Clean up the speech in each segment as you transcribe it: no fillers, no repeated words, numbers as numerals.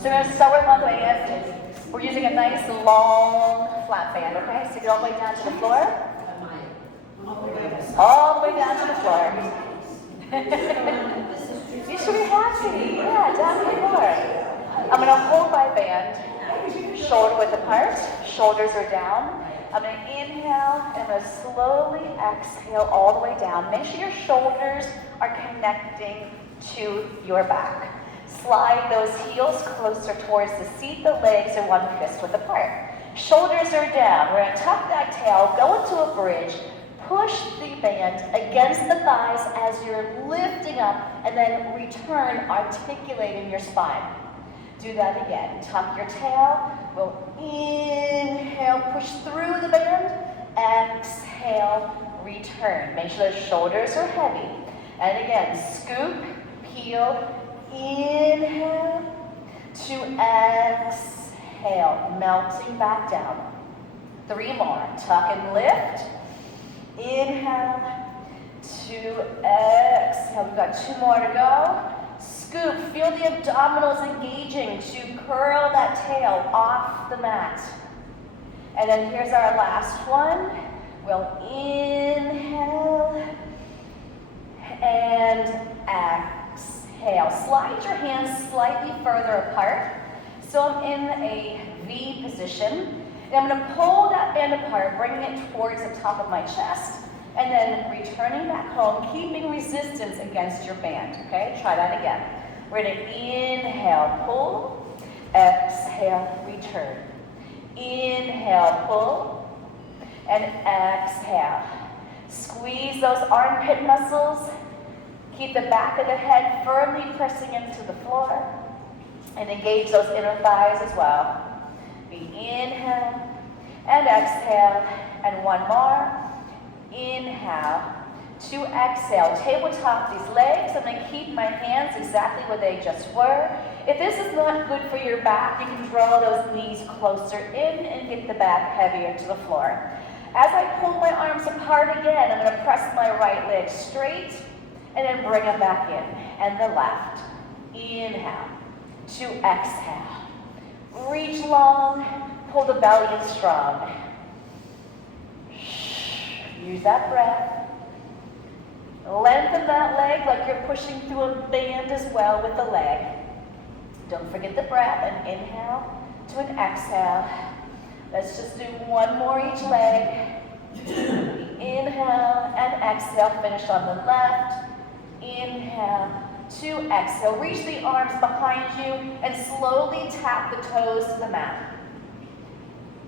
So we're going to start with one way. We're using a nice long flat band, okay? So get all the way down to the floor. All the way down to the floor. You should be happy. Yeah, down to the floor. I'm going to hold my band, shoulder width apart, shoulders are down. I'm going to inhale and I'm going to slowly exhale all the way down. Make sure your shoulders are connecting to your back. Slide those heels closer towards the seat. The legs are one fist width apart. Shoulders are down. We're going to tuck that tail, go into a bridge, push the band against the thighs as you're lifting up, and then return, articulating your spine. Do that again. Tuck your tail. We'll inhale, push through the band. Exhale, return. Make sure the shoulders are heavy. And again, scoop, peel, inhale to exhale, melting back down. 3 more. Tuck and lift. Inhale to exhale. We've got 2 more to go. Scoop. Feel the abdominals engaging to curl that tail off the mat. And then here's our last one. We'll inhale and exhale. Slide your hands slightly further apart. So I'm in a V position. And I'm going to pull that band apart, bringing it towards the top of my chest, and then returning back home, keeping resistance against your band. Okay, try that again. We're going to inhale, pull, exhale, return. Inhale, pull, and exhale. Squeeze those armpit muscles. Keep the back of the head firmly pressing into the floor, and engage those inner thighs as well. We inhale and exhale, and 1 more. Inhale to exhale. Tabletop these legs. I'm going to keep my hands exactly where they just were. If this is not good for your back, you can draw those knees closer in and get the back heavier to the floor. As I pull my arms apart again, I'm going to press my right leg straight and then bring them back in. And the left. Inhale to exhale. Reach long, pull the belly in strong. Use that breath. Lengthen that leg like you're pushing through a band as well with the leg. Don't forget the breath, and inhale to an exhale. Let's just do 1 more each leg. Inhale and exhale, finish on the left. Inhale to exhale. Reach the arms behind you and slowly tap the toes to the mat.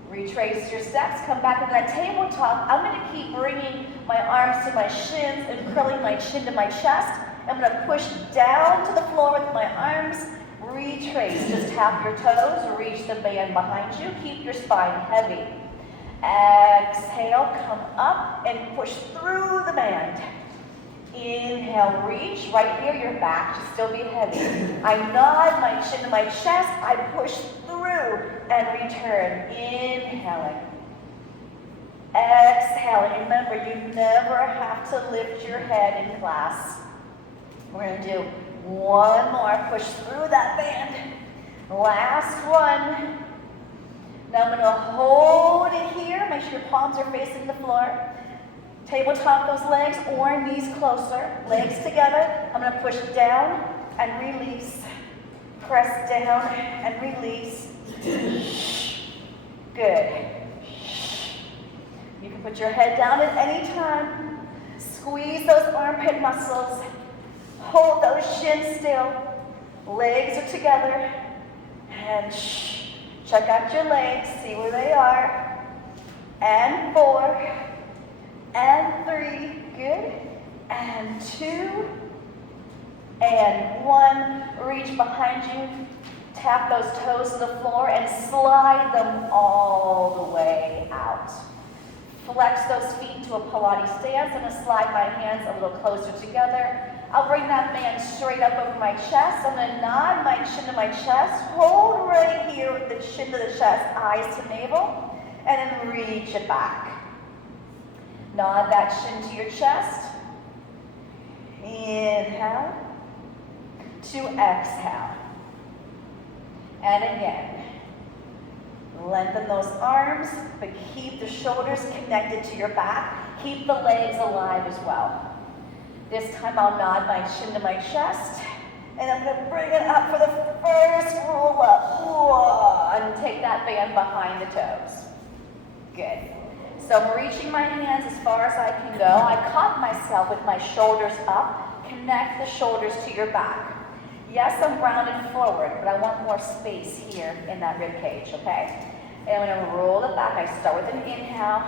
Retrace your steps, come back into that tabletop. I'm going to keep bringing my arms to my shins and curling my chin to my chest. I'm going to push down to the floor with my arms. Retrace, just tap your toes, reach the band behind you. Keep your spine heavy. Exhale, come up and push through the band. Inhale, reach. Right here, your back should still be heavy. I nod my chin to my chest. I push through and return. Inhaling. Exhaling. Remember, you never have to lift your head in class. We're going to do 1 more. Push through that band. Last one. Now I'm going to hold it here. Make sure your palms are facing the floor. Tabletop those legs or knees closer. Legs together. I'm going to push down and release. Press down and release. Good. You can put your head down at any time. Squeeze those armpit muscles. Hold those shins still. Legs are together. And check out your legs. See where they are. And 4. And 3, good, and 2, and 1. Reach behind you, tap those toes to the floor, and slide them all the way out. Flex those feet to a Pilates stance. I'm going to slide my hands a little closer together. I'll bring that band straight up over my chest. I'm going to nod my chin to my chest. Hold right here with the chin to the chest, eyes to navel, and then reach it back. Nod that chin to your chest. Inhale to exhale. And again. Lengthen those arms, but keep the shoulders connected to your back. Keep the legs alive as well. This time I'll nod my chin to my chest, and I'm going to bring it up for the first roll up. Whoa, and take that band behind the toes. Good. So I'm reaching my hands as far as I can go. I caught myself with my shoulders up. Connect the shoulders to your back. Yes, I'm rounded forward, but I want more space here in that rib cage, okay? And I'm going to roll it back. I start with an inhale.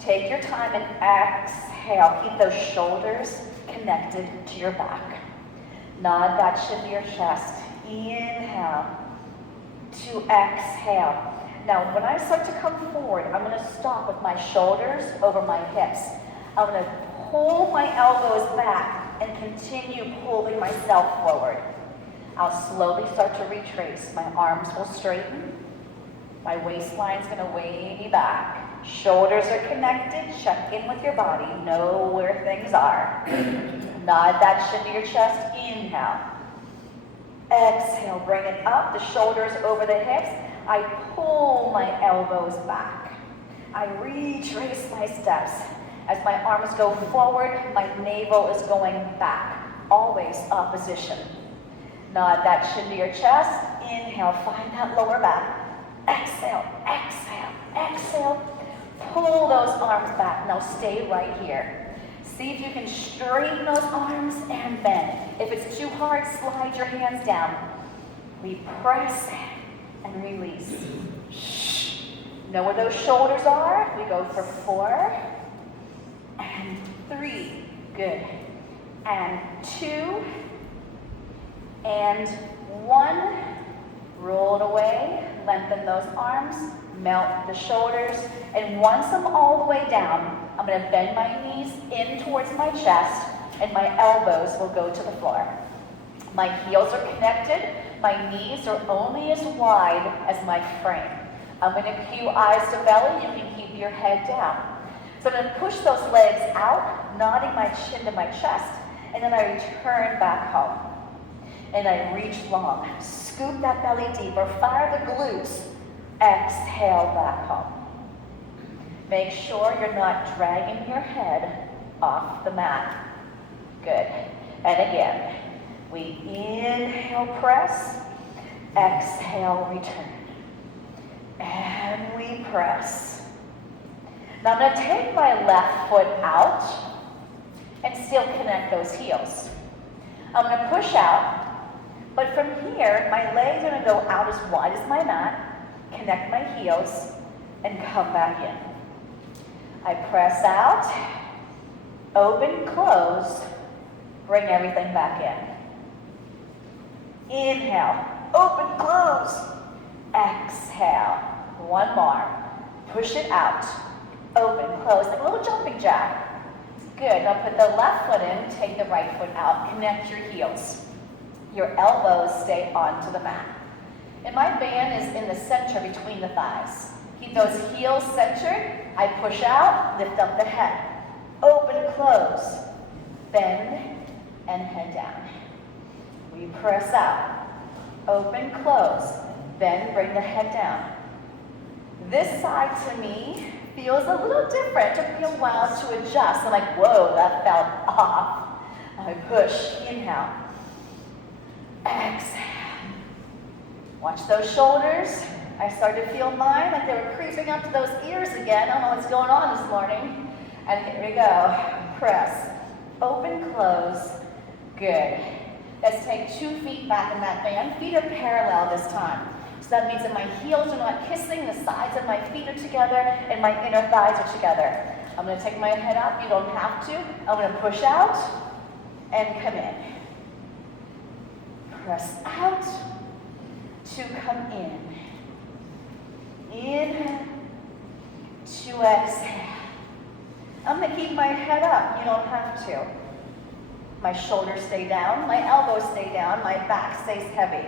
Take your time and exhale. Keep those shoulders connected to your back. Nod that chin to your chest. Inhale to exhale. Now, when I start to come forward, I'm going to stop with my shoulders over my hips. I'm going to pull my elbows back and continue pulling myself forward. I'll slowly start to retrace. My arms will straighten. My waistline's going to weigh me back. Shoulders are connected. Check in with your body. Know where things are. Nod that chin to your chest. Inhale. Exhale. Bring it up. The shoulders over the hips. I pull my elbows back. I retrace my steps. As my arms go forward, my navel is going back. Always opposition. Nod that chin to your chest. Inhale, find that lower back. Exhale, exhale, exhale. Pull those arms back. Now stay right here. See if you can straighten those arms and bend. If it's too hard, slide your hands down. We press and release. Know where those shoulders are? We go for 4 and 3. Good. And 2 and 1. Roll it away. Lengthen those arms. Melt the shoulders. And once I'm all the way down, I'm going to bend my knees in towards my chest, and my elbows will go to the floor. My heels are connected. My knees are only as wide as my frame. I'm going to cue eyes to belly. You can keep your head down. So I'm going to push those legs out, nodding my chin to my chest, and then I return back home. And I reach long. Scoop that belly deeper. Fire the glutes. Exhale back home. Make sure you're not dragging your head off the mat. Good. And again, we inhale, press. Exhale, return. And we press. Now I'm going to take my left foot out and still connect those heels. I'm going to push out, but from here, my legs are going to go out as wide as my mat, connect my heels, and come back in. I press out, open, close, bring everything back in. Inhale, open, close, exhale. One more. Push it out, open, close, like a little jumping jack. Good. Now put the left foot in, take the right foot out, connect your heels. Your elbows stay onto the mat. And my band is in the center between the thighs. Keep those heels centered. I push out, lift up the head. Open, close, bend, and head down. We press out. Open, close, bend, bring the head down. This side to me feels a little different. It took me a while to adjust. I'm like, whoa, that felt off. I push, inhale. Exhale. Watch those shoulders. I started to feel mine like they were creeping up to those ears again. I don't know what's going on this morning. And here we go. Press. Open, close. Good. Let's take 2 feet back in that band. Feet are parallel this time. So that means that my heels are not kissing, the sides of my feet are together, and my inner thighs are together. I'm going to take my head up. You don't have to. I'm going to push out and come in. Press out to come in. Inhale to exhale. I'm going to keep my head up. You don't have to. My shoulders stay down. My elbows stay down. My back stays heavy.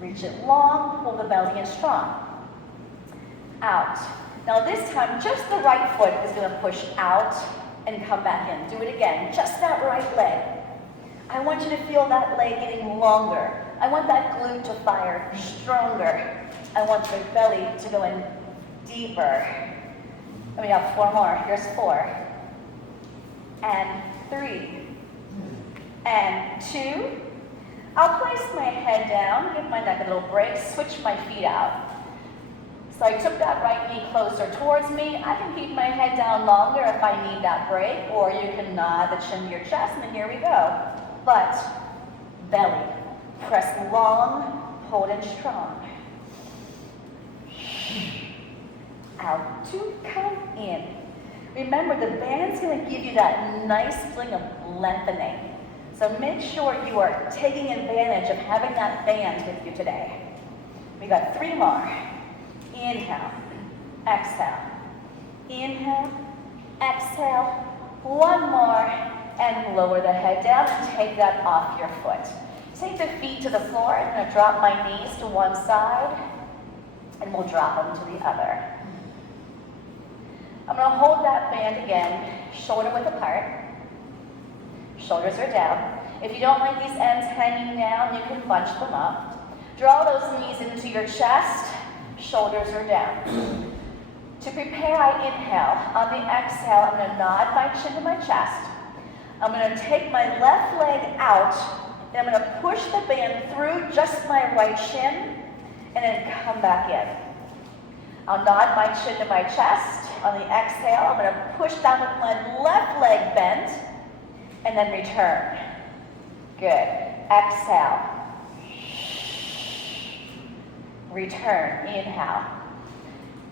Reach it long. Pull the belly in strong. Out. Now this time, just the right foot is going to push out and come back in. Do it again. Just that right leg. I want you to feel that leg getting longer. I want that glute to fire stronger. I want the belly to go in deeper. And we have 4 more. Here's 4. And 3. And 2. I'll place my head down, give my neck a little break, switch my feet out. So I took that right knee closer towards me. I can keep my head down longer if I need that break, or you can nod the chin to your chest, and here we go. But belly, press long, hold in strong. Out to come in. Remember, the band's going to give you that nice feeling of lengthening. So make sure you are taking advantage of having that band with you today. We got 3 more. Inhale, exhale. Inhale, exhale. 1 more, and lower the head down and take that off your foot. Take the feet to the floor. I'm going to drop my knees to one side, and we'll drop them to the other. I'm going to hold that band again, shoulder width apart. Shoulders are down. If you don't like these ends hanging down, you can bunch them up. Draw those knees into your chest. Shoulders are down. To prepare, I inhale. On the exhale, I'm going to nod my chin to my chest. I'm going to take my left leg out, and I'm going to push the band through just my right shin, and then come back in. I'll nod my chin to my chest. On the exhale, I'm going to push down with my left leg bent, and then return. Good. Exhale. Return. Inhale.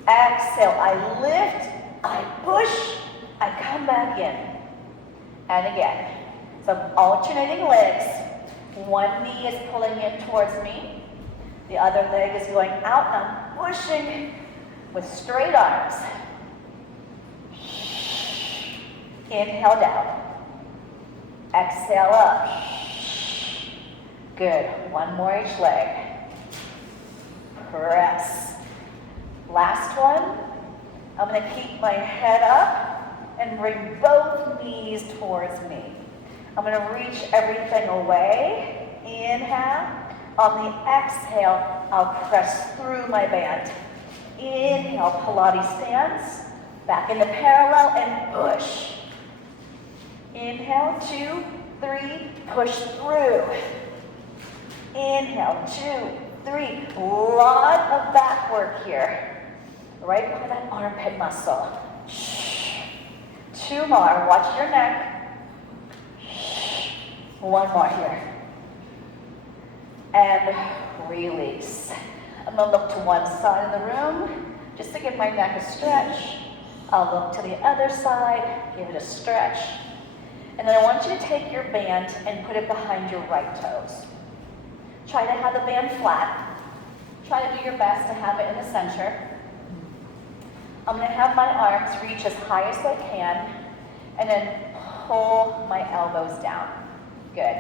Exhale. I lift, I push, I come back in. And again. So I'm alternating legs. One knee is pulling in towards me. The other leg is going out, and I'm pushing with straight arms. Inhale down. Exhale up. Good. 1 more each leg. Press. Last one. I'm going to keep my head up and bring both knees towards me. I'm going to reach everything away. Inhale. On the exhale, I'll press through my band. Inhale, Pilates stance. Back into parallel and push. Inhale, 2, 3, push through. Inhale, 2, 3. Lot of back work here. Right by that armpit muscle. 2 more. Watch your neck. 1 more here. And release. I'm going to look to one side of the room just to give my neck a stretch. I'll look to the other side, give it a stretch. And then I want you to take your band and put it behind your right toes. Try to have the band flat. Try to do your best to have it in the center. I'm going to have my arms reach as high as I can, and then pull my elbows down. Good.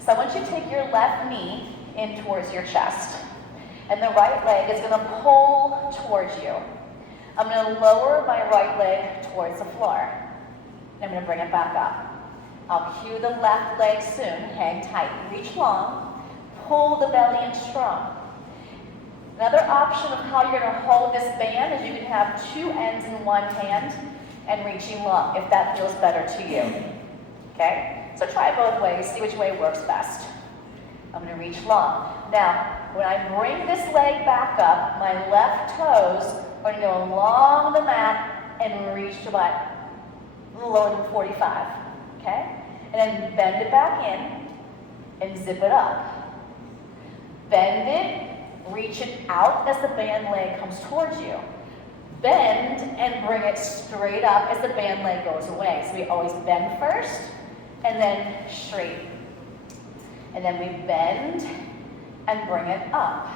So I want you to take your left knee in towards your chest, and the right leg is going to pull towards you. I'm going to lower my right leg towards the floor. And I'm going to bring it back up. I'll cue the left leg soon. Hang tight. Reach long. Pull the belly in strong. Another option of how you're going to hold this band is you can have 2 ends in one hand and reaching long, if that feels better to you. Okay? So try both ways. See which way works best. I'm going to reach long. Now, when I bring this leg back up, my left toes are going to go along the mat and reach to about a little lower than 45. Okay? And then bend it back in and zip it up. Bend it, reach it out as the band leg comes towards you. Bend and bring it straight up as the band leg goes away. So we always bend first and then straight. And then we bend and bring it up.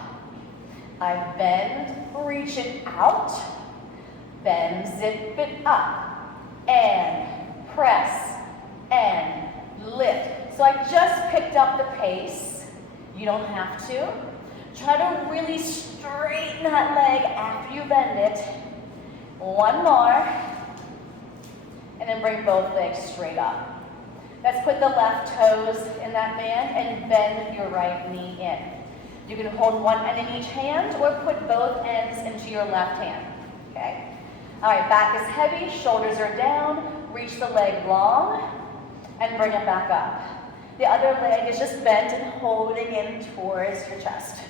I bend, reach it out, bend, zip it up, and press, and lift. So I just picked up the pace. You don't have to. Try to really straighten that leg after you bend it. 1 more, and then bring both legs straight up. Let's put the left toes in that band and bend your right knee in. You can hold one end in each hand or put both ends into your left hand, okay? All right, back is heavy, shoulders are down, reach the leg long, and bring it back up. The other leg is just bent and holding in towards your chest.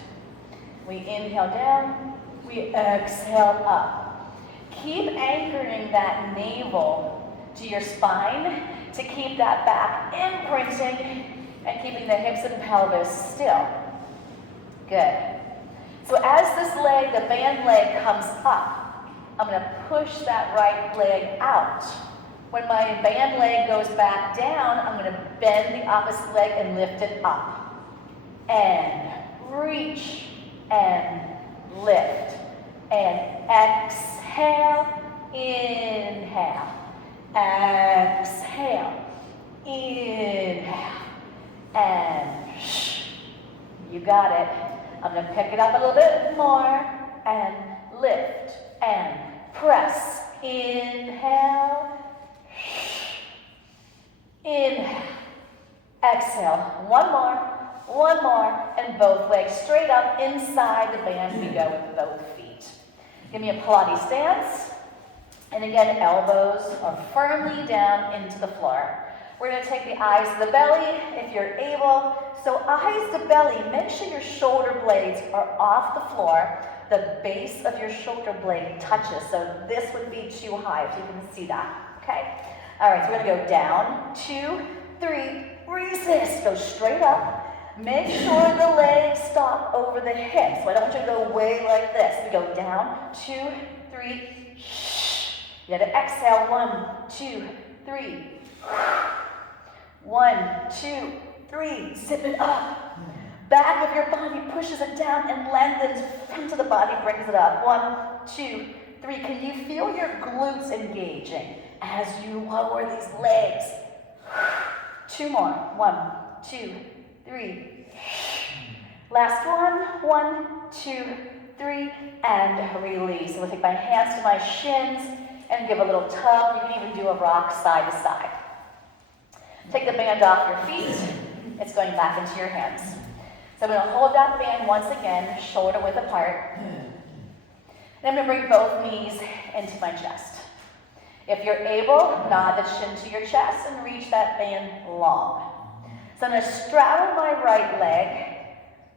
We inhale down, we exhale up. Keep anchoring that navel to your spine to keep that back imprinting and keeping the hips and pelvis still. Good. So as this leg, the band leg, comes up, I'm going to push that right leg out. When my band leg goes back down, I'm going to bend the opposite leg and lift it up. And reach and lift. And exhale, inhale. Exhale, inhale. And you got it. I'm going to pick it up a little bit more and lift and press. Inhale. Inhale. Exhale. One more, and both legs straight up inside the band we go with both feet. Give me a Pilates stance. And again, elbows are firmly down into the floor. We're going to take the eyes to the belly if you're able. So eyes to belly, make sure your shoulder blades are off the floor. The base of your shoulder blade touches. So this would be too high if you can see that. Okay? All right, so we're going to go down, 2, 3, resist. Go straight up. Make sure the legs stop over the hips. So I don't want you to go way like this. We go down, 2, 3, you got to exhale, 1, 2, 3. 1, 2, 3. Zip it up. Back of your body pushes it down and lengthens. Front of the body brings it up. 1, 2, 3. Can you feel your glutes engaging as you lower these legs? 2 more. 1, 2, 3. Last one. 1, 2, 3. And release. So we'll take my hands to my shins and give a little tug. You can even do a rock side to side. Take the band off your feet. It's going back into your hands. So I'm going to hold that band once again, shoulder width apart. Then I'm going to bring both knees into my chest. If you're able, nod the chin to your chest and reach that band long. So I'm going to straddle my right leg,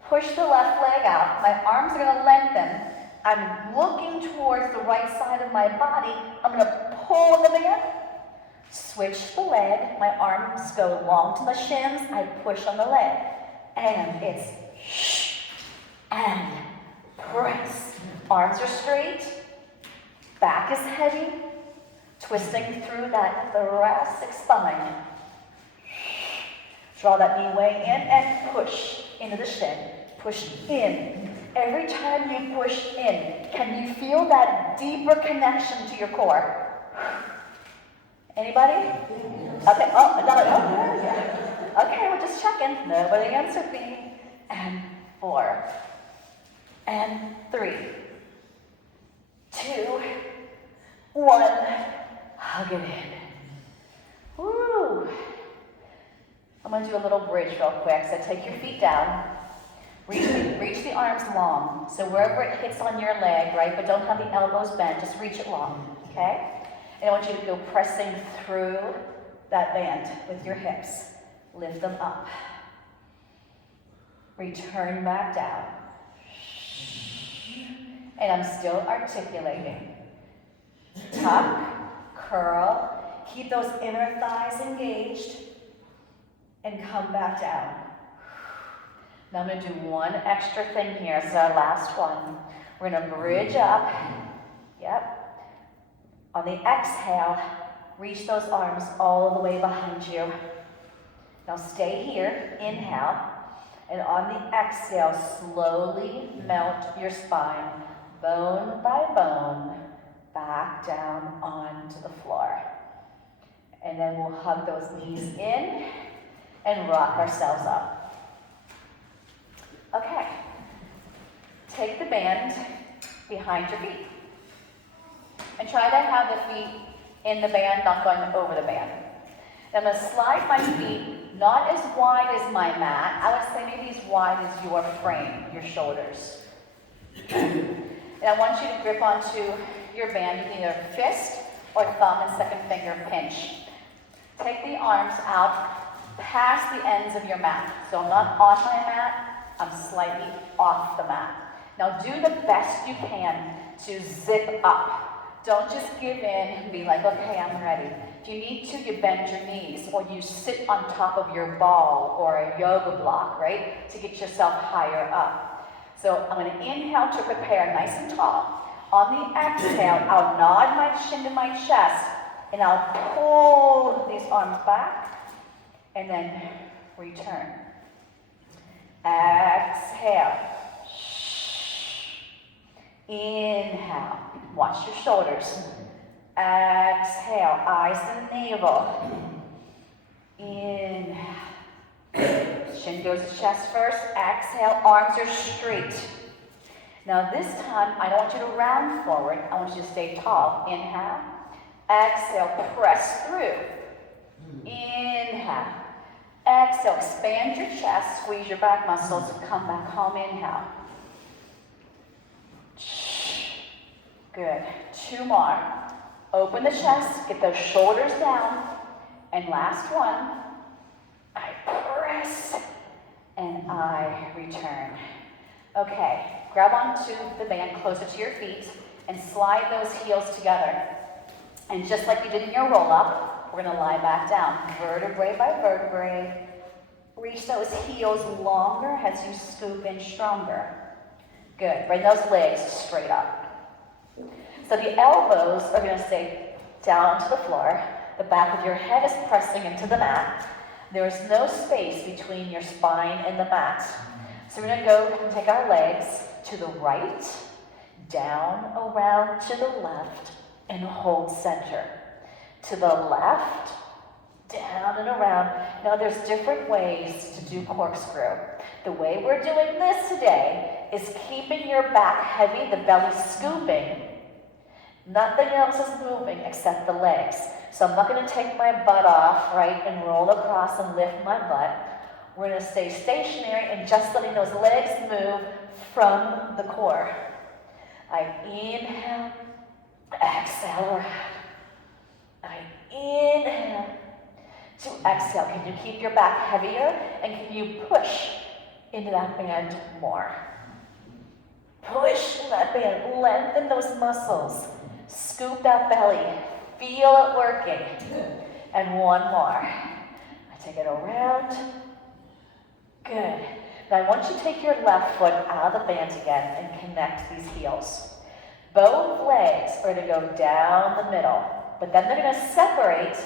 push the left leg out. My arms are going to lengthen. I'm looking towards the right side of my body. I'm going to pull the band, switch the leg. My arms go long to the shins. I push on the leg. And it's and press. Arms are straight. Back is heavy. Twisting through that thoracic spine. Draw that knee way in and push into the shin. Push in. Every time you push in, can you feel that deeper connection to your core? Anybody? Okay, oh, another one. Yeah. Okay, we're just checking. Nobody answered me. And 4. And 3. 2. 1. Hug it in. Woo. I'm going to do a little bridge real quick. So take your feet down. Reach the arms long. So wherever it hits on your leg, right? But don't have the elbows bent. Just reach it long, okay? And I want you to go pressing through that band with your hips. Lift them up. Return back down. And I'm still articulating. Tuck, curl, keep those inner thighs engaged, and come back down. Now I'm going to do one extra thing here. This is our last one. We're going to bridge up. Yep. On the exhale, reach those arms all the way behind you. Now stay here. Inhale. And on the exhale, slowly melt your spine, bone by bone, back down onto the floor. And then we'll hug those knees in and rock ourselves up. Okay. Take the band behind your feet. And try to have the feet in the band, not going over the band. I'm going to slide my feet not as wide as my mat. I would say maybe as wide as your frame, your shoulders. And I want you to grip onto your band. You can either fist or thumb and second finger pinch. Take the arms out past the ends of your mat. So I'm not on my mat, I'm slightly off the mat. Now do the best you can to zip up. Don't just give in and be like, okay, I'm ready. If you need to, you bend your knees or you sit on top of your ball or a yoga block, right? To get yourself higher up. So I'm going to inhale to prepare nice and tall. On the exhale, I'll nod my chin to my chest and I'll pull these arms back and then return. Exhale. Inhale. Watch your shoulders. Exhale. Eyes and navel. Inhale. Chin goes to chest first. Exhale. Arms are straight. Now this time, I don't want you to round forward. I want you to stay tall. Inhale. Exhale. Press through. Inhale. Exhale. Expand your chest. Squeeze your back muscles and come back home. Inhale. Good. 2 more. Open the chest. Get those shoulders down. And last one. I press. And I return. Okay. Grab onto the band closer to your feet and slide those heels together. And just like you did in your roll-up, we're going to lie back down. Vertebrae by vertebrae. Reach those heels longer as you scoop in stronger. Good. Bring those legs straight up. So the elbows are going to stay down to the floor. The back of your head is pressing into the mat. There is no space between your spine and the mat. So we're going to go and take our legs to the right, down, around to the left, and hold center. To the left, down and around. Now there's different ways to do corkscrew. The way we're doing this today is keeping your back heavy, the belly scooping. Nothing else is moving except the legs. So I'm not going to take my butt off, right, and roll across and lift my butt. We're going to stay stationary and just letting those legs move from the core. I inhale, exhale around. I inhale to exhale. Can you keep your back heavier? And can you push into that band more? Push in that band. Lengthen those muscles. Scoop that belly. Feel it working. And one more. I take it around. Good. Now I want you to take your left foot out of the band again and connect these heels. Both legs are going to go down the middle, but then they're going to separate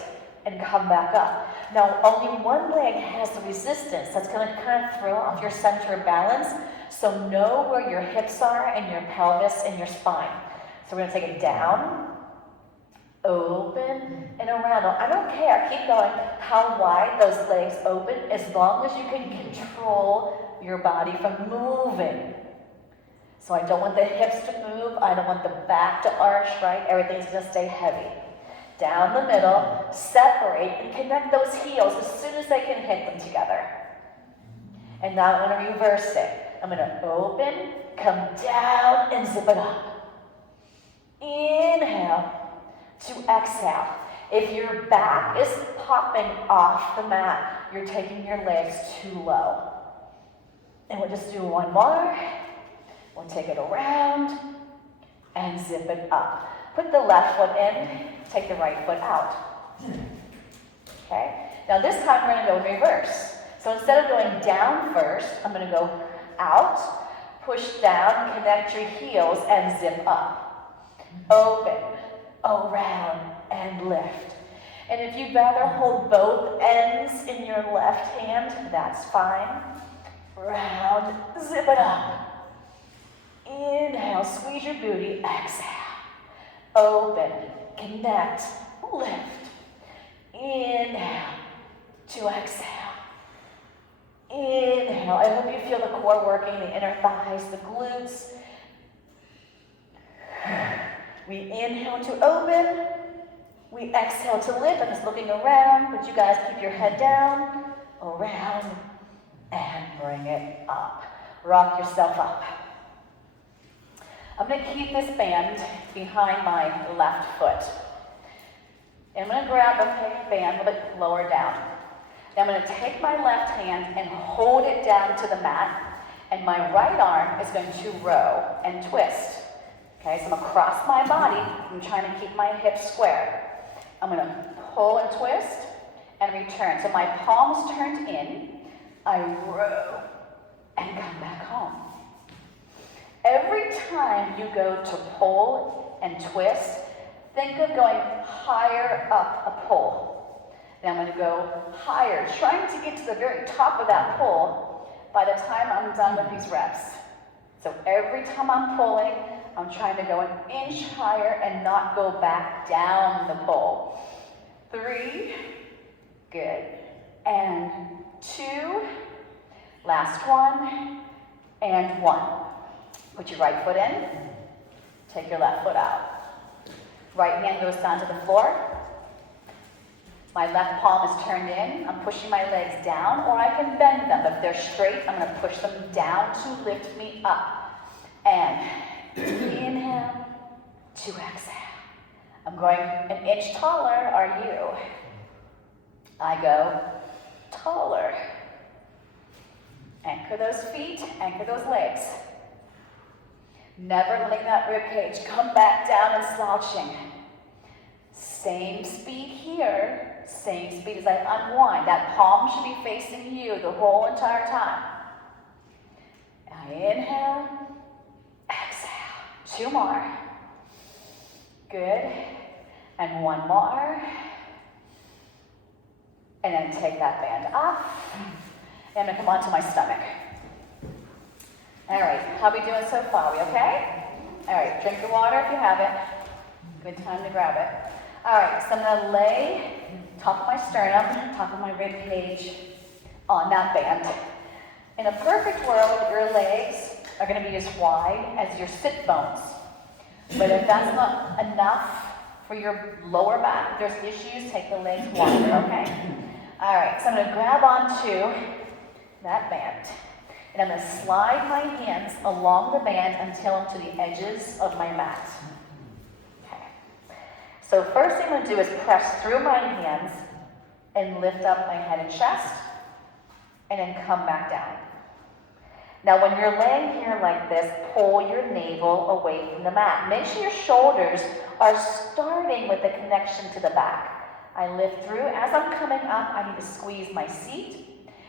and come back up. Now only one leg has the resistance. That's going to kind of throw off your center of balance. So know where your hips are and your pelvis and your spine. So we're going to take it down, open, and around. Now, I don't care, keep going, how wide those legs open, as long as you can control your body from moving. So I don't want the hips to move, I don't want the back to arch, right? Everything's going to stay heavy. Down the middle, separate, and connect those heels as soon as they can hit them together. And now I'm going to reverse it. I'm going to open, come down, and zip it up. Inhale to exhale. If your back is popping off the mat, you're taking your legs too low. And we'll just do one more. We'll take it around and zip it up. Put the left foot in, take the right foot out. Okay? Now this time we're going to go in reverse. So instead of going down first, I'm going to go out, push down, connect your heels, and zip up. Open, around, and lift. And if you'd rather hold both ends in your left hand, that's fine. Round, zip it up. Inhale, squeeze your booty, exhale. Open, connect, lift. Inhale to exhale. Inhale. I hope you feel the core working, the inner thighs, the glutes. We inhale to open, We exhale to lift. I'm just looking around, but you guys keep your head down, around, and bring it up. Rock yourself up. I'm going to keep this band behind my left foot. And I'm going to grab the band a little bit lower down. Now I'm going to take my left hand and hold it down to the mat, and my right arm is going to row and twist. Okay, so I'm going to cross my body. I'm trying to keep my hips square. I'm going to pull and twist and return. So my palms turned in, I row and come back home. Every time you go to pull and twist, think of going higher up a pull. Now I'm going to go higher, trying to get to the very top of that pull by the time I'm done with these reps. So every time I'm pulling, I'm trying to go an inch higher and not go back down the pole. 3, good, and 2, last one, and 1. Put your right foot in, take your left foot out. Right hand goes down to the floor. My left palm is turned in. I'm pushing my legs down, or I can bend them. If they're straight, I'm going to push them down to lift me up. And inhale to exhale. I'm going an inch taller, are you? I go taller. Anchor those feet, anchor those legs. Never letting that rib cage come back down and slouching. Same speed here, same speed as I unwind. That palm should be facing you the whole entire time. I inhale, exhale. 2 more. Good. And 1 more. And then take that band off. And I'm going to come onto my stomach. All right, how are we doing so far? Are we okay? All right, drink your water if you have it. Good time to grab it. All right, so I'm going to lay top of my sternum, top of my rib cage on that band. In a perfect world, your legs are going to be as wide as your sit bones. But if that's not enough for your lower back, if there's issues, take the legs wider, okay? All right, so I'm going to grab onto that band. And I'm going to slide my hands along the band until I'm to the edges of my mat. Okay. So first thing I'm going to do is press through my hands and lift up my head and chest, and then come back down. Now when you're laying here like this, pull your navel away from the mat. Make sure your shoulders are starting with the connection to the back. I lift through. As I'm coming up, I need to squeeze my seat.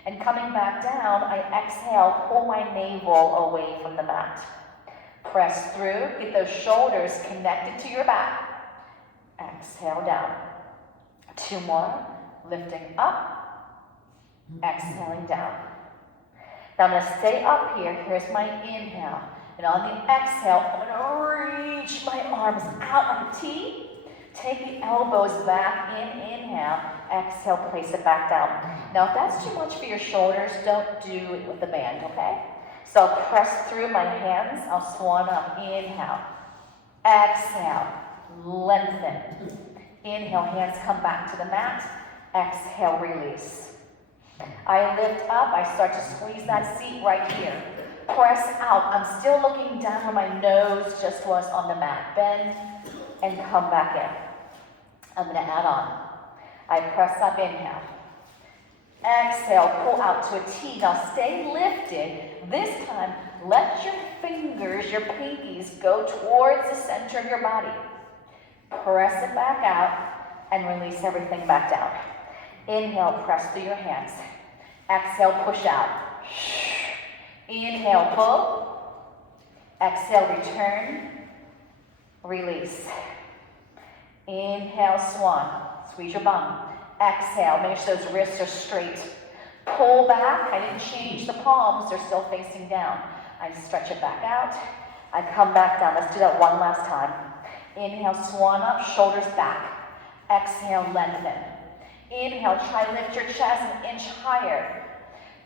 And coming back down, I exhale, pull my navel away from the mat. Press through, get those shoulders connected to your back. Exhale down. 2 more, lifting up, exhaling down. Now I'm going to stay up here. Here's my inhale. And on the exhale, I'm going to reach my arms out like a T. Take the elbows back in, inhale, exhale, place it back down. Now if that's too much for your shoulders, don't do it with the band, okay? So I'll press through my hands, I'll swan up, inhale, exhale, lengthen. Inhale, hands come back to the mat, exhale, release. I lift up, I start to squeeze that seat right here. Press out, I'm still looking down where my nose just was on the mat. Bend and come back in. I'm going to add on. I press up, inhale. Exhale, pull out to a T. Now stay lifted. This time, let your fingers, your pinkies, go towards the center of your body. Press it back out and release everything back down. Inhale, press through your hands. Exhale, push out. Inhale, pull. Exhale, return. Release. Inhale, swan. Squeeze your bum. Exhale, make sure those wrists are straight. Pull back. I didn't change the palms. They're still facing down. I stretch it back out. I come back down. Let's do that one last time. Inhale, swan up, shoulders back. Exhale, lengthen. Inhale, try to lift your chest an inch higher.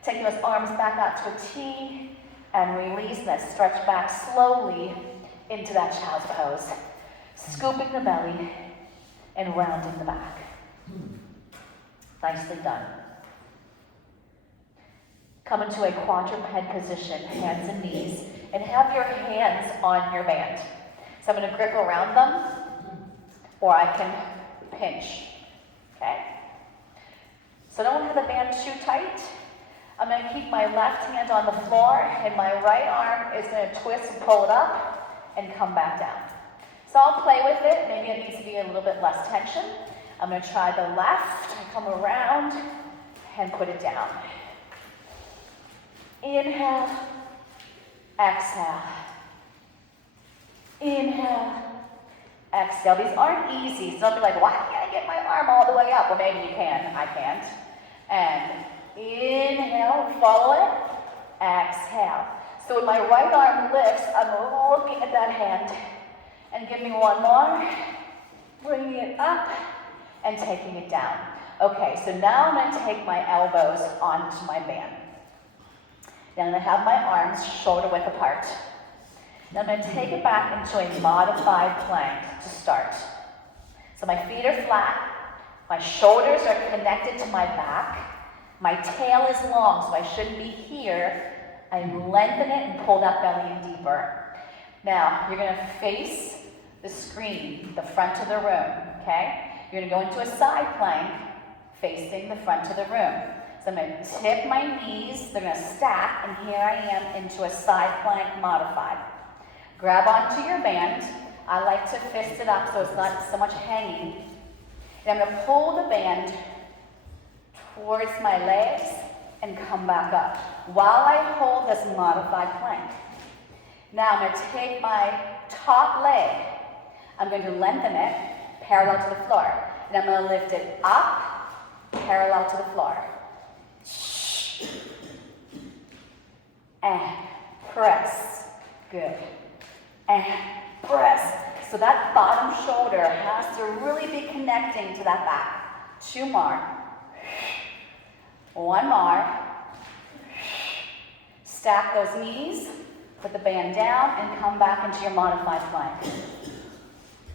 Take those arms back out to a T and release. Let's stretch back slowly into that child's pose. Scooping the belly and rounding the back. Nicely done. Come into a quadruped position, hands and knees, and have your hands on your band. So I'm going to grip around them, or I can pinch, okay? So I don't have the band too tight. I'm going to keep my left hand on the floor, and my right arm is going to twist and pull it up and come back down. So I'll play with it. Maybe it needs to be a little bit less tension. I'm going to try the left, come around, and put it down. Inhale, exhale. Inhale, exhale. These aren't easy, so don't be like, why can't I get my arm all the way up? Well, maybe you can. I can't. And inhale, follow it, exhale. So when my right arm lifts, I'm looking at that hand. And give me one more. Bringing it up and taking it down. Okay, so now I'm going to take my elbows onto my band. Then I'm going to have my arms shoulder width apart. Now I'm going to take it back into a modified plank to start. So my feet are flat. My shoulders are connected to my back. My tail is long, so I shouldn't be here. I lengthen it and pull that belly in deeper. Now, you're going to face the screen, the front of the room, okay? You're going to go into a side plank facing the front of the room. So I'm going to tip my knees, they're going to stack, and here I am into a side plank modified. Grab onto your band. I like to fist it up so it's not so much hanging. And I'm going to pull the band towards my legs and come back up while I hold this modified plank. Now I'm going to take my top leg. I'm going to lengthen it parallel to the floor. And I'm going to lift it up parallel to the floor. And press. Good. And press. So that bottom shoulder has to really be connecting to that back. 2 more. 1 more. Stack those knees. Put the band down and come back into your modified plank.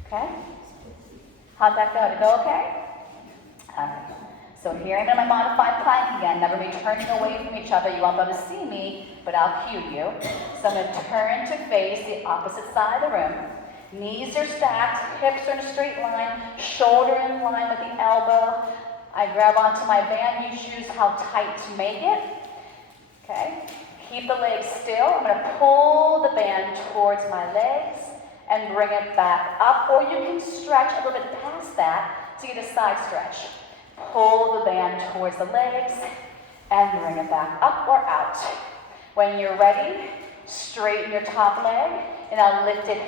Okay? How'd that go? Did it go okay? All right. So here I'm in my modified plank again. Never be turning away from each other. You won't be able to see me, but I'll cue you. So I'm going to turn to face the opposite side of the room. Knees are stacked, hips are in a straight line, shoulder in line with the elbow. I grab onto my band. You choose how tight to make it. Okay? Keep the legs still. I'm going to pull the band towards my legs and bring it back up, or you can stretch a little bit past that to get a side stretch. Pull the band towards the legs and bring it back up or out. When you're ready, straighten your top leg and I'll lift it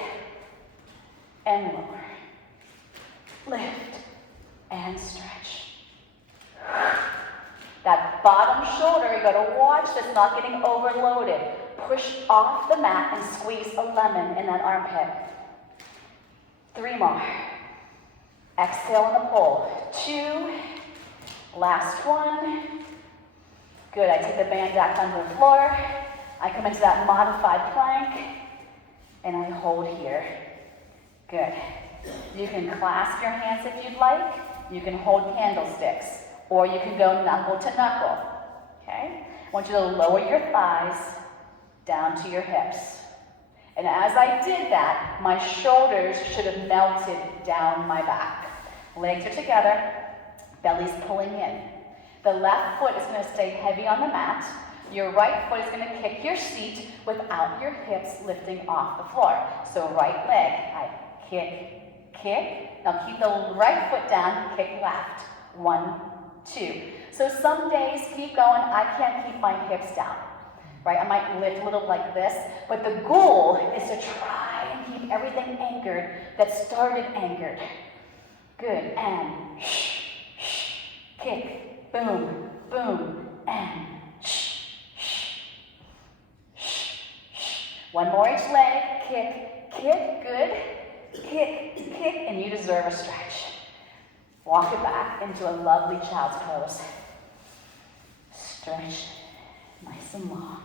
and lower. Lift and stretch. That bottom shoulder, you gotta watch this not getting overloaded. Push off the mat and squeeze a lemon in that armpit. 3 more. Exhale on the pull. 2. Last one. Good, I take the band back onto the floor. I come into that modified plank and I hold here. Good. You can clasp your hands if you'd like. You can hold candlesticks. Or you can go knuckle to knuckle. Okay? I want you to lower your thighs down to your hips. And as I did that, my shoulders should have melted down my back. Legs are together, belly's pulling in. The left foot is going to stay heavy on the mat. Your right foot is going to kick your seat without your hips lifting off the floor. So right leg, I kick, kick. Now keep the right foot down, kick left. 1, 2. So some days, keep going, I can't keep my hips down. Right? I might lift a little like this, but the goal is to try and keep everything anchored that started anchored. Good, and kick, boom, boom, and 1 more each leg, kick, kick, good, kick, kick, and you deserve a stretch. Walk it back into a lovely child's pose. Stretch nice and long.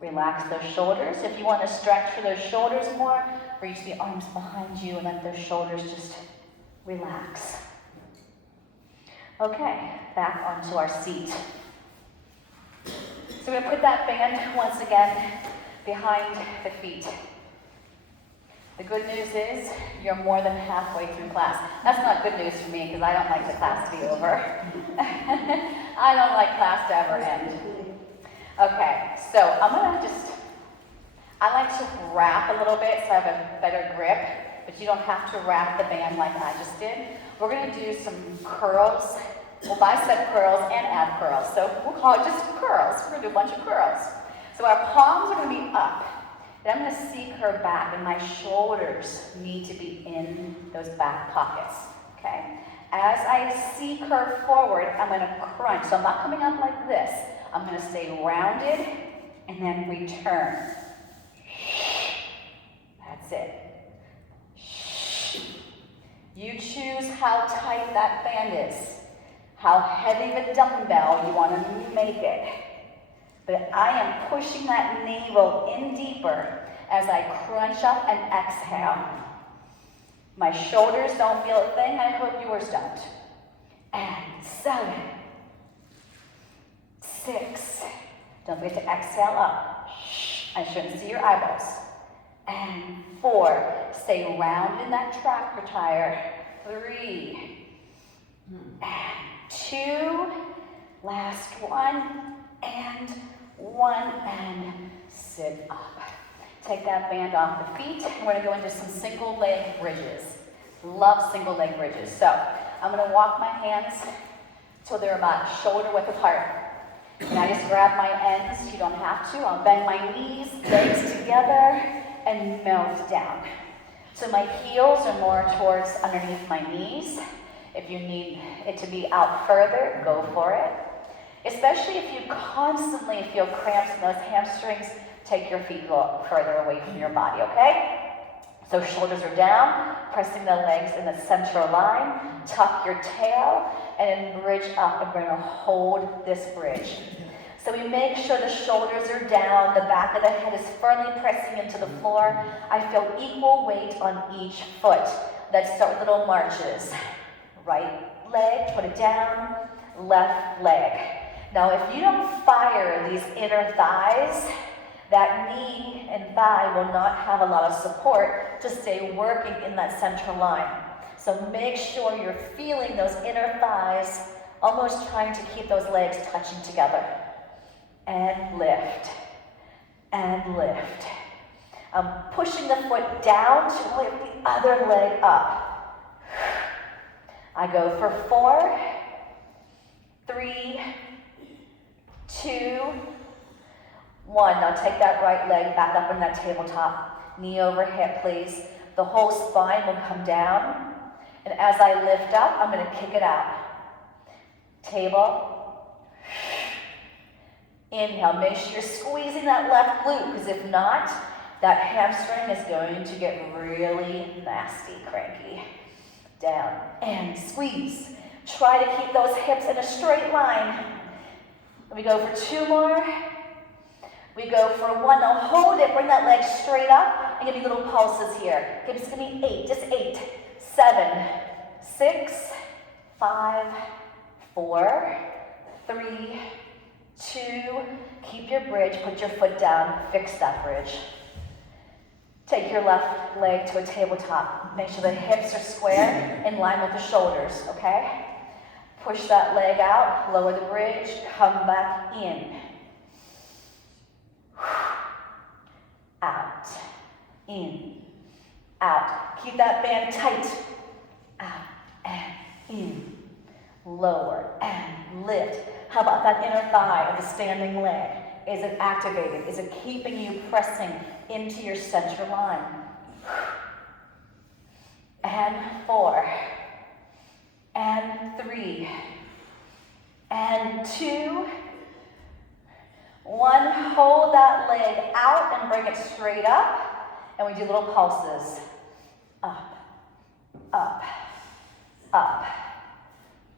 Relax those shoulders. If you want to stretch for those shoulders more, reach the arms behind you and let those shoulders just relax. Okay, back onto our seat. So we're gonna put that band once again behind the feet. The good news is you're more than halfway through class. That's not good news for me because I don't like the class to be over. I don't like class to ever end. Okay, so I like to wrap a little bit so I have a better grip, but you don't have to wrap the band like I just did. We're gonna do some curls, well, bicep curls and ab curls. So we'll call it just curls. We're gonna do a bunch of curls. So our palms are gonna be up. Then I'm gonna C-curve back and my shoulders need to be in those back pockets, okay? As I C-curve forward, I'm gonna crunch. So I'm not coming up like this. I'm gonna stay rounded and then return. That's it. You choose how tight that band is, how heavy of a dumbbell you want to make it. But I am pushing that navel in deeper as I crunch up and exhale. My shoulders don't feel a thing. I hope yours don't. And 7, 6. Don't forget to exhale up. I shouldn't see your eyeballs. And 4. Stay round in that tractor tire. 3. And 2. Last one. And 1. And sit up. Take that band off the feet. We're going to go into some single leg bridges. Love single leg bridges. So I'm going to walk my hands till they're about shoulder width apart. And I just grab my ends. You don't have to. I'll bend my knees, legs together, and melt down. So my heels are more towards underneath my knees. If you need it to be out further, go for it. Especially if you constantly feel cramps in those hamstrings, take your feet further away from your body, okay? So shoulders are down, pressing the legs in the center line, tuck your tail, and then bridge up, and we're gonna hold this bridge. So we make sure the shoulders are down, the back of the head is firmly pressing into the floor. I feel equal weight on each foot. Let's start with little marches. Right leg, put it down, left leg. Now if you don't fire these inner thighs, that knee and thigh will not have a lot of support to stay working in that center line. So make sure you're feeling those inner thighs, almost trying to keep those legs touching together. And lift, and lift. I'm pushing the foot down to lift the other leg up. I go for 4, 3, 2, 1. Now take that right leg back up on that tabletop. Knee over hip, please. The whole spine will come down. And as I lift up, I'm going to kick it out. Table. Inhale. Make sure you're squeezing that left glute, because if not, that hamstring is going to get really nasty, cranky. Down and squeeze. Try to keep those hips in a straight line. We go for 2 more. We go for 1. Now hold it. Bring that leg straight up and give me little pulses here. Give me 8. Just 8. 7, 6, 5, 4, 3, 2. Keep your bridge. Put your foot down. Fix that bridge. Take your left leg to a tabletop. Make sure the hips are square in line with the shoulders, okay? Push that leg out, lower the bridge, come back in. Out, in, out. Keep that band tight. Out and in. Lower and lift. How about that inner thigh of the standing leg? Is it activated? Is it keeping you pressing into your center line? And 4, and 3, and 2, 1. Hold that leg out and bring it straight up. And we do little pulses. Up, up, up,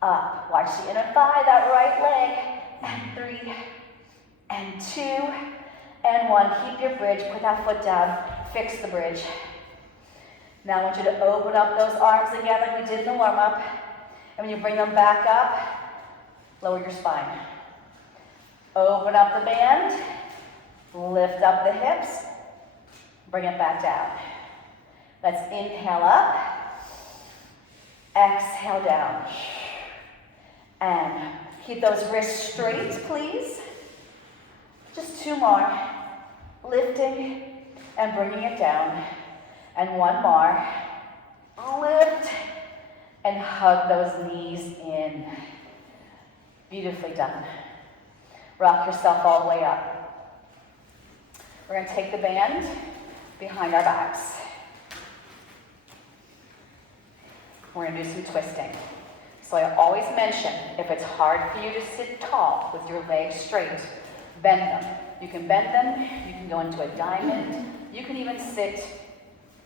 up. Watch the inner thigh, that right leg. And 3, and 2, and 1. Keep your bridge. Put that foot down. Fix the bridge. Now I want you to open up those arms again like we did in the warm-up. And when you bring them back up, lower your spine. Open up the band, lift up the hips, bring it back down. Let's inhale up, exhale down. And keep those wrists straight, please. Just 2 more. Lifting and bringing it down. And 1 more. Lift and hug those knees in. Beautifully done. Rock yourself all the way up. We're going to take the band behind our backs. We're going to do some twisting. So I always mention, if it's hard for you to sit tall with your legs straight, bend them. You can bend them, you can go into a diamond, you can even sit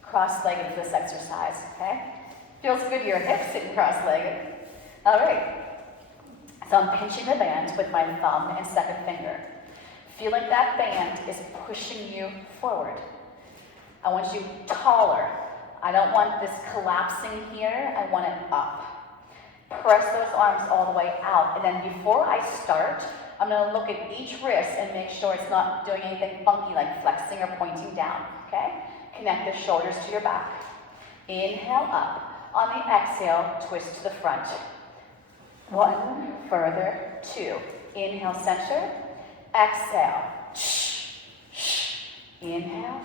cross-legged for this exercise, okay? Feels good to your hips sitting cross-legged. All right. So I'm pinching the band with my thumb and second finger. Feel like that band is pushing you forward. I want you taller. I don't want this collapsing here, I want it up. Press those arms all the way out. And then before I start, I'm gonna look at each wrist and make sure it's not doing anything funky like flexing or pointing down, okay? Connect the shoulders to your back. Inhale up. On the exhale, twist to the front. 1, further, 2. Inhale, center. Exhale. Inhale.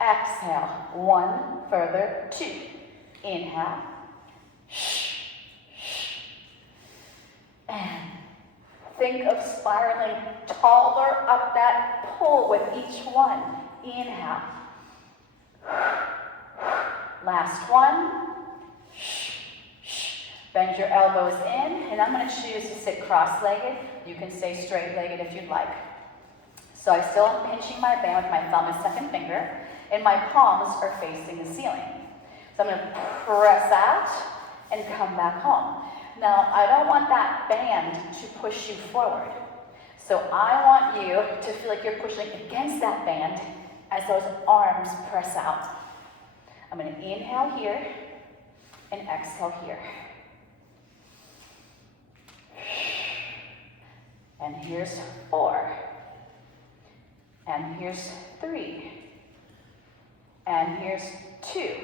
Exhale. 1, further, 2. Inhale. And think of spiraling taller up that pole with each one. Inhale. Last one. Bend your elbows in, and I'm going to choose to sit cross-legged. You can stay straight-legged if you'd like. So I still am pinching my band with my thumb and second finger, and my palms are facing the ceiling. So I'm going to press out and come back home. Now, I don't want that band to push you forward. So I want you to feel like you're pushing against that band as those arms press out. I'm going to inhale here and exhale here. And here's 4. And here's 3. And here's 2.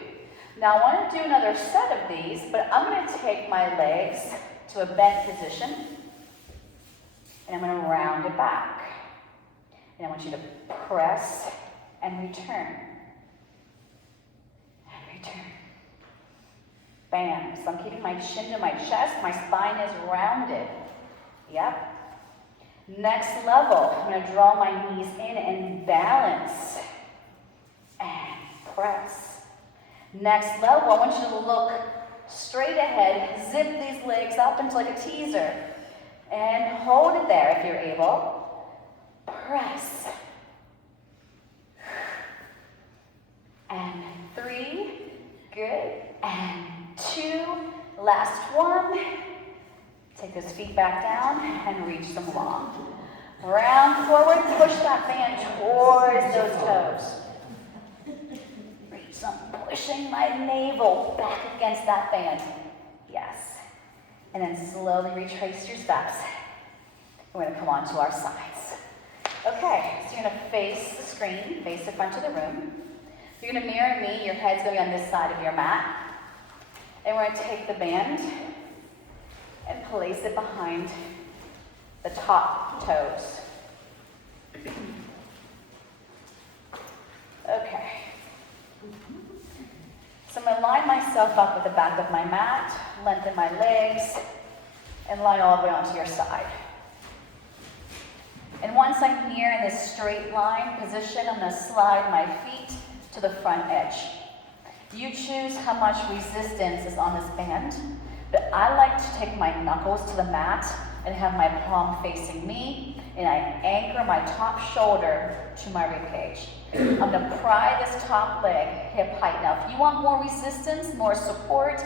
Now I want to do another set of these, but I'm going to take my legs to a bent position. And I'm going to round it back. And I want you to press and return. And return. Bam. So I'm keeping my chin to my chest. My spine is rounded. Yep. Next level, I'm going to draw my knees in and balance. And press. Next level, I want you to look straight ahead. Zip these legs up into like a teaser. And hold it there if you're able. Press. And 3. Good. And 2. Last one. Take those feet back down and reach them long. Round forward, push that band towards those toes. Reach them, pushing my navel back against that band. Yes. And then slowly retrace your steps. We're going to come onto our sides. Okay, so you're going to face the screen, face the front of the room. You're going to mirror me. Your head's going to be on this side of your mat. And we're going to take the band and place it behind the top toes. Okay. So I'm going to line myself up with the back of my mat, lengthen my legs, and line all the way onto your side. And once I'm here in this straight line position, I'm going to slide my feet to the front edge. You choose how much resistance is on this band. But I like to take my knuckles to the mat and have my palm facing me, and I anchor my top shoulder to my ribcage. I'm going to pry this top leg hip height. Now, if you want more resistance, more support,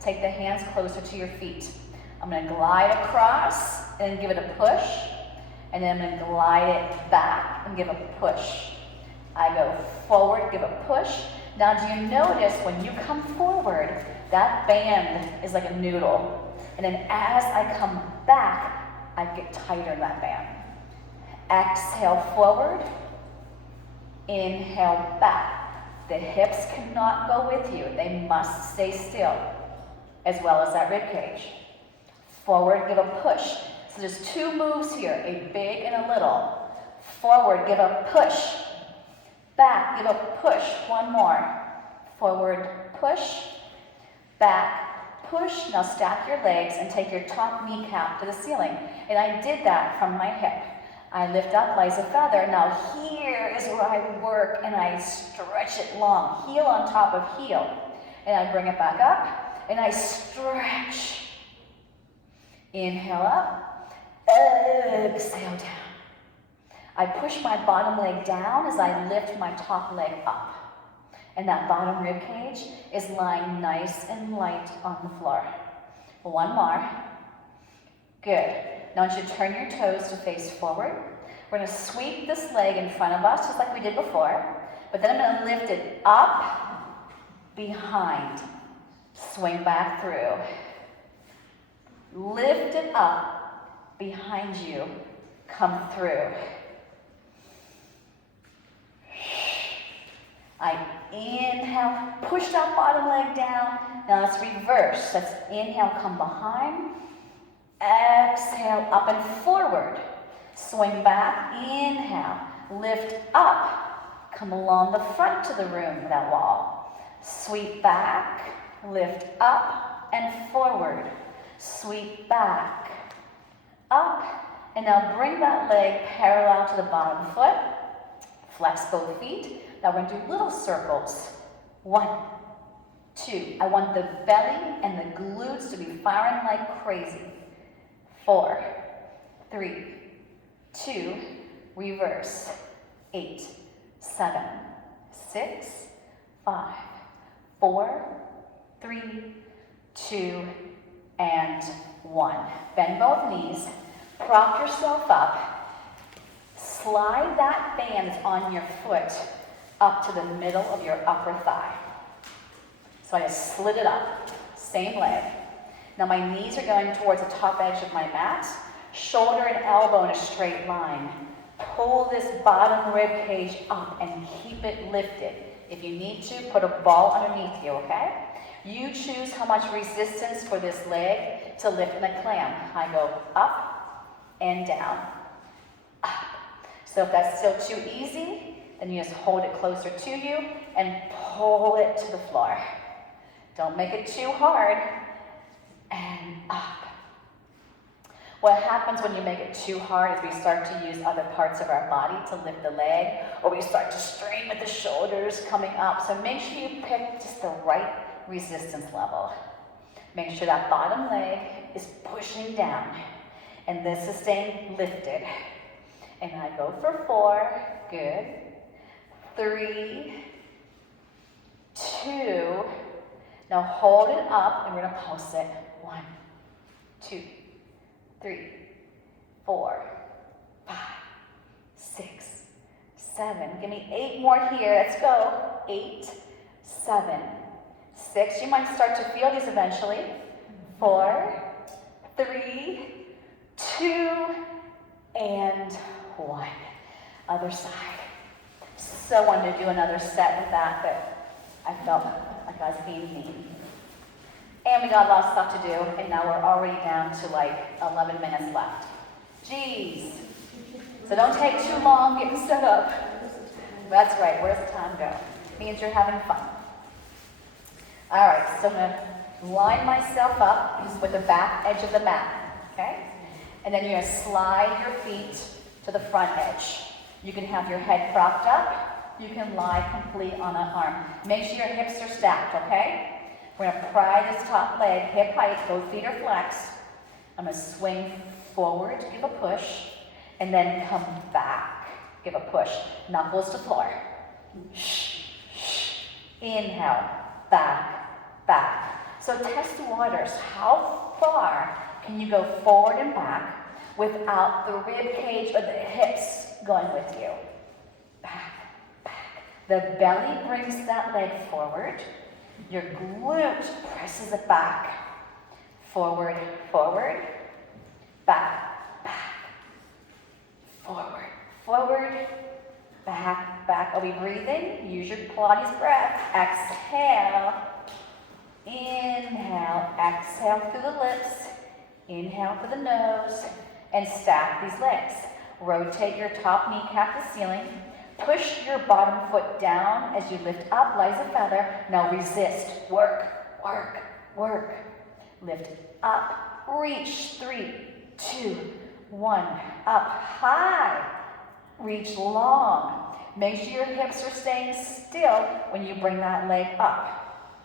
take the hands closer to your feet. I'm going to glide across and give it a push, and then I'm going to glide it back and give a push. I go forward, give a push. Now, do you notice when you come forward, that band is like a noodle. And then as I come back, I get tighter in that band. Exhale forward. Inhale back. The hips cannot go with you. They must stay still, as well as that rib cage. Forward, give a push. So there's two moves here, a big and a little. Forward, give a push. Back, give a push. One more. Forward, push. Back, push. Now stack your legs and take your top kneecap to the ceiling. And I did that from my hip. I lift up, lies a feather. Now here is where I work and I stretch it long. Heel on top of heel. And I bring it back up and I stretch. Inhale up. Exhale down. I push my bottom leg down as I lift my top leg up. And that bottom rib cage is lying nice and light on the floor. One more. Good. Now I want you to turn your toes to face forward. We're going to sweep this leg in front of us, just like we did before. But then I'm going to lift it up, behind. Swing back through. Lift it up, behind you. Come through. I inhale, push that bottom leg down. Now let's reverse. Let's inhale, come behind. Exhale, up and forward. Swing back, inhale, lift up. Come along the front to the room, that wall. Sweep back, lift up and forward. Sweep back, up. And now bring that leg parallel to the bottom foot. Flex both feet. Now we're going to do little circles. 1, 2. I want the belly and the glutes to be firing like crazy. 4, 3, 2, reverse. 8, 7, 6, 5, 4, 3, 2, and 1. Bend both knees. Prop yourself up. Slide that band that's on your foot up to the middle of your upper thigh. So I just slid it up. Same leg. Now my knees are going towards the top edge of my mat. Shoulder and elbow in a straight line. Pull this bottom rib cage up and keep it lifted. If you need to, put a ball underneath you, okay? You choose how much resistance for this leg to lift in a clam. I go up and down, up. So if that's still too easy, then you just hold it closer to you and pull it to the floor. Don't make it too hard. And up. What happens when you make it too hard is we start to use other parts of our body to lift the leg, or we start to strain with the shoulders coming up. So make sure you pick just the right resistance level. Make sure that bottom leg is pushing down, and this is staying lifted. And I go for 4, good. 3, 2, now hold it up, and we're gonna pulse it. 1, 2, 3, 4, 5, 6, 7. Give me 8 more here. Let's go. 8, 7, 6. You might start to feel these eventually. 4, 3, 2, and 1. Other side. So wanted to do another set with that, but I felt like I was being mean. And we got a lot of stuff to do, and now we're already down to like 11 minutes left. Jeez. So don't take too long getting set up. That's right, where's the time go? Means you're having fun. All right, so I'm gonna line myself up with the back edge of the mat, okay? And then you're gonna slide your feet to the front edge. You can have your head propped up. You can lie complete on an arm. Make sure your hips are stacked, okay? We're gonna pry this top leg, hip height, both feet are flexed. I'm gonna swing forward, give a push, and then come back, give a push. Knuckles to floor. Inhale, back, back. So test the waters. How far can you go forward and back without the rib cage or the hips going with you? Back, back. The belly brings that leg forward. Your glute presses it back. Forward, forward, back, back. Forward, forward, back, back. Are we breathing? Use your Pilates breath. Exhale. Inhale. Exhale through the lips. Inhale through the nose. And stack these legs. Rotate your top kneecap to the ceiling. Push your bottom foot down as you lift up, light as a feather. Now resist. Work, work, work. Lift up. Reach. 3, 2, 1. Up high. Reach long. Make sure your hips are staying still when you bring that leg up.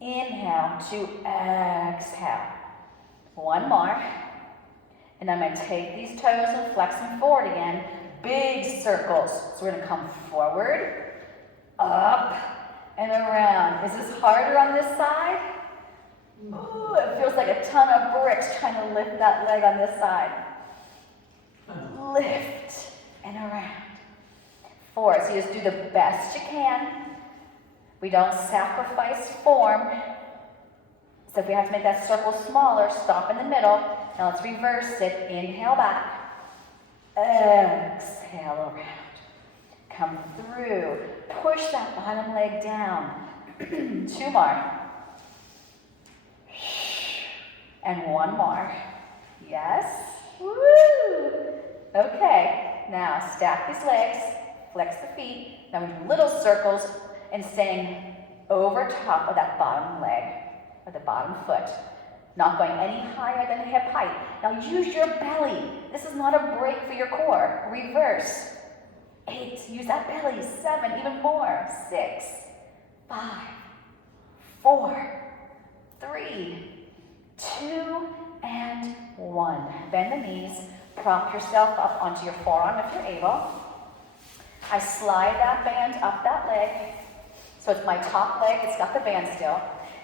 Inhale to exhale. One more. And I'm going to take these toes and flex them forward again. Big circles. So we're going to come forward, up, and around. Is this harder on this side? Ooh, it feels like a ton of bricks trying to lift that leg on this side. Lift and around. 4. So you just do the best you can. We don't sacrifice form. So if we have to make that circle smaller, stop in the middle. Now let's reverse it. Inhale back. Exhale around. Come through. Push that bottom leg down. 2 more. And 1 more. Yes. Woo! Okay. Now stack these legs. Flex the feet. Now we do little circles and staying over top of that bottom leg or the bottom foot. Not going any higher than hip height. Now use your belly. This is not a break for your core. Reverse. 8. Use that belly. 7. Even more. 6. 5. 4. 3. 2. And 1. Bend the knees. Prop yourself up onto your forearm if you're able. I slide that band up that leg. So it's my top leg. It's got the band still.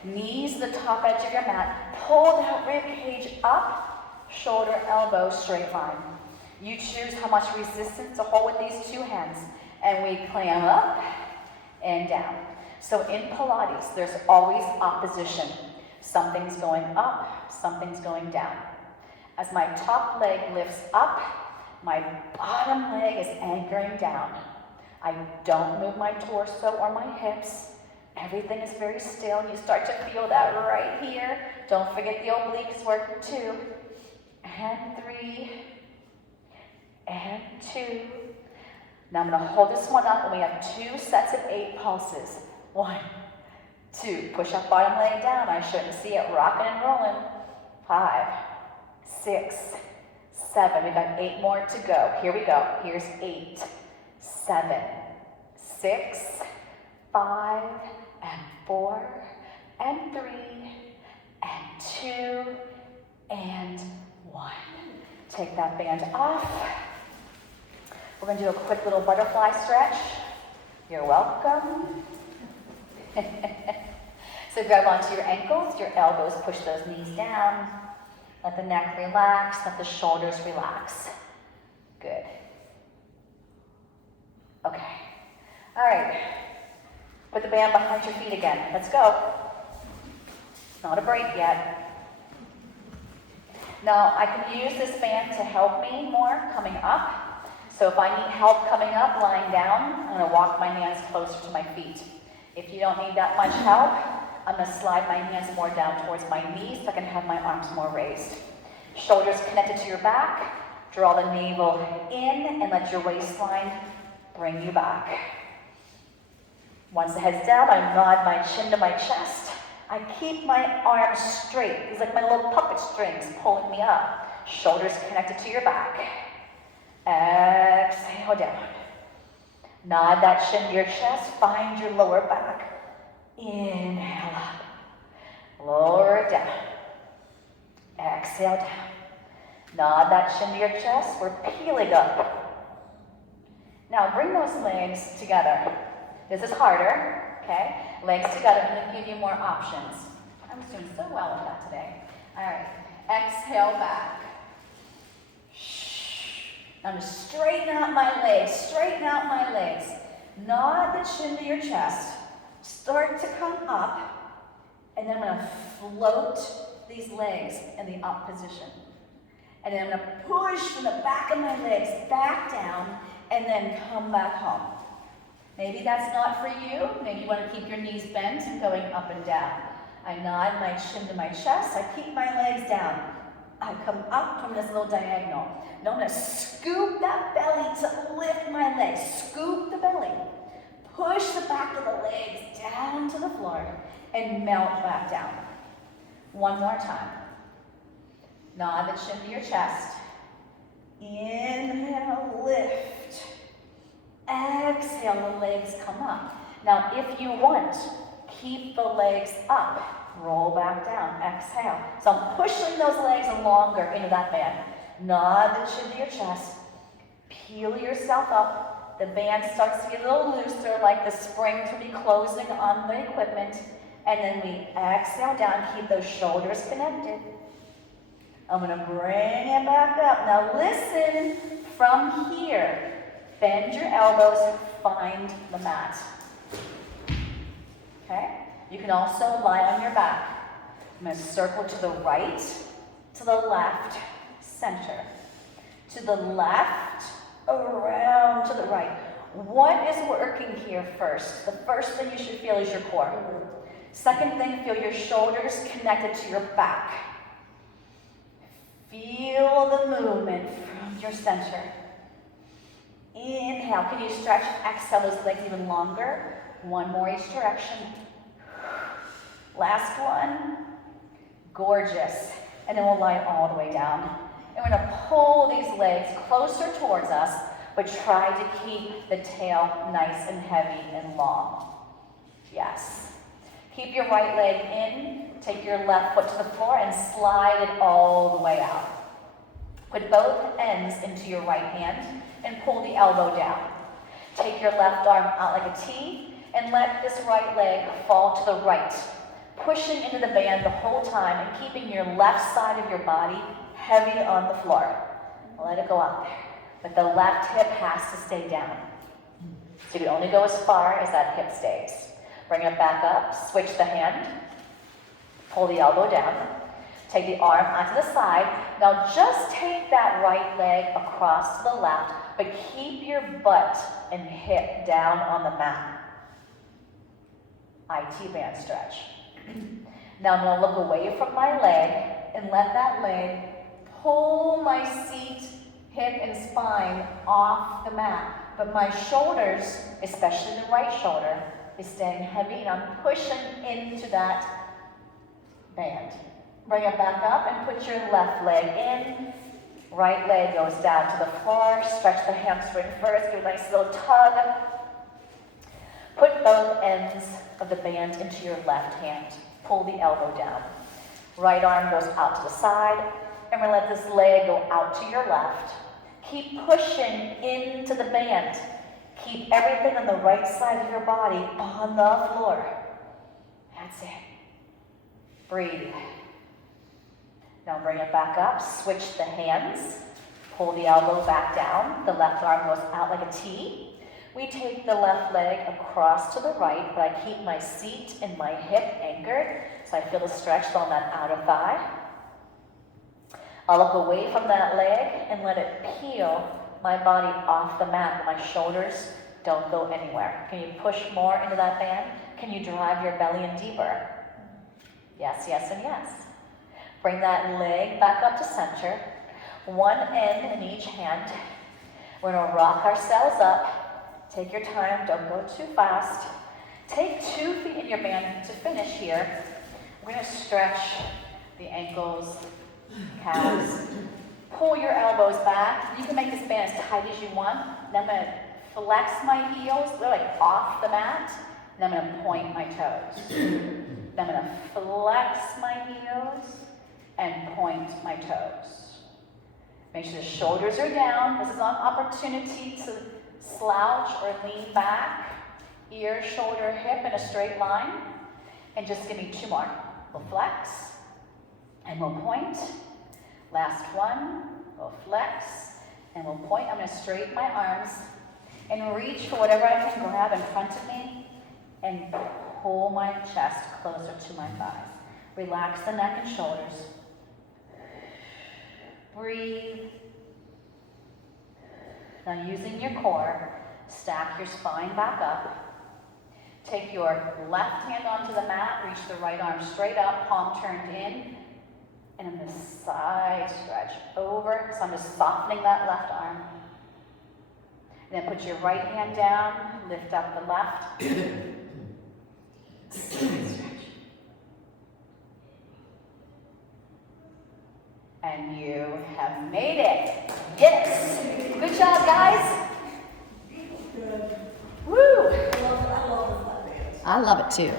Knees to the top edge of your mat. Pull that rib cage up, shoulder, elbow, straight line. You choose how much resistance to hold with these 2 hands. And we climb up and down. So in Pilates, there's always opposition. Something's going up, something's going down. As my top leg lifts up, my bottom leg is anchoring down. I don't move my torso or my hips. Everything is very still. You start to feel that right here. Don't forget the obliques working 2. And 3. And 2. Now I'm going to hold this one up and we have 2 sets of 8 pulses. 1, 2. Push that bottom leg down. I shouldn't see it rocking and rolling. 5, 6, 7. We got 8 more to go. Here we go. Here's 8, 7, 6, 5, and 4, and 3, and 2, and 1. Take that band off. We're going to do a quick little butterfly stretch. You're welcome. So grab onto your ankles, your elbows, push those knees down. Let the neck relax, let the shoulders relax. Good. Okay. All right. Put the band behind your feet again. Let's go. Not a break yet. Now, I can use this band to help me more coming up. So if I need help coming up, lying down, I'm going to walk my hands closer to my feet. If you don't need that much help, I'm going to slide my hands more down towards my knees so I can have my arms more raised. Shoulders connected to your back. Draw the navel in and let your waistline bring you back. Once the head's down, I nod my chin to my chest. I keep my arms straight. It's like my little puppet strings pulling me up. Shoulders connected to your back. Exhale down. Nod that chin to your chest. Find your lower back. Inhale up. Lower it down. Exhale down. Nod that chin to your chest. We're peeling up. Now bring those legs together. This is harder, okay? Legs together. I'm going to give you more options. I was doing so well with that today. All right. Exhale back. I'm going to straighten out my legs. Straighten out my legs. Nod the chin to your chest. Start to come up, and then I'm gonna float these legs in the up position. And then I'm gonna push from the back of my legs back down, and then come back home. Maybe that's not for you. Maybe you wanna keep your knees bent and going up and down. I nod my chin to my chest. I keep my legs down. I come up from this little diagonal. Now I'm gonna scoop that belly to lift my legs. Scoop the belly. Push the back of the legs down to the floor and melt back down. One more time. Nod the chin to your chest. Inhale, lift. Exhale, the legs come up. Now, if you want, keep the legs up. Roll back down, exhale. So I'm pushing those legs longer into that band. Nod the chin to your chest. Peel yourself up. The band starts to get a little looser, like the springs will be closing on the equipment. And then we exhale down, keep those shoulders connected. I'm gonna bring it back up. Now listen from here. Bend your elbows, find the mat. Okay? You can also lie on your back. I'm going to circle to the right, to the left, center. To the left, around to the right. What is working here first? The first thing you should feel is your core. Second thing, feel your shoulders connected to your back. Feel the movement from your center. Inhale. Can you stretch? Exhale those legs even longer. One more each direction. Last one. Gorgeous. And then we'll lie all the way down. And we're going to pull these legs closer towards us, but try to keep the tail nice and heavy and long. Yes. Keep your right leg in. Take your left foot to the floor and slide it all the way out. Put both ends into your right hand and pull the elbow down. Take your left arm out like a T and let this right leg fall to the right, pushing into the band the whole time and keeping your left side of your body heavy on the floor. Let it go out there. But the left hip has to stay down. So you can only go as far as that hip stays. Bring it back up, switch the hand, pull the elbow down, take the arm onto the side. Now just take that right leg across to the left, but keep your butt and hip down on the mat. IT band stretch. Now I'm going to look away from my leg and let that leg pull my seat, hip, and spine off the mat. But my shoulders, especially the right shoulder, is staying heavy, and I'm pushing into that band. Bring it back up and put your left leg in. Right leg goes down to the floor. Stretch the hamstring first. Give a nice little tug. Put both ends of the band into your left hand. Pull the elbow down. Right arm goes out to the side. And we're going to let this leg go out to your left. Keep pushing into the band. Keep everything on the right side of your body on the floor. That's it. Breathe. Now bring it back up. Switch the hands. Pull the elbow back down. The left arm goes out like a T. We take the left leg across to the right, but I keep my seat and my hip anchored, so I feel the stretch on that outer thigh. I'll look away from that leg and let it peel my body off the mat. My shoulders don't go anywhere. Can you push more into that band? Can you drive your belly in deeper? Yes, yes, and yes. Bring that leg back up to center. One end in each hand. We're going to rock ourselves up. Take your time, don't go too fast. Take 2 feet in your band to finish here. We're going to stretch the ankles, calves. Pull your elbows back. You can make this band as tight as you want. Then I'm going to flex my heels, they're like off the mat. And I'm going to point my toes. Then I'm going to flex my heels and point my toes. Make sure the shoulders are down. This is an opportunity to slouch or lean back, ear, shoulder, hip in a straight line. And just give me 2 more. We'll flex and we'll point. Last one, we'll flex and we'll point. I'm going to straighten my arms And reach for whatever I can grab in front of me and pull my chest closer to my thighs. Relax the neck and shoulders. Breathe. Now using your core, stack your spine back up. Take your left hand onto the mat, reach the right arm straight up, palm turned in, and I'm going to side stretch over. So I'm just softening that left arm. And then put your right hand down, lift up the left. Side stretch. And you have made it. Yes. Good job, guys. Woo. I love it too.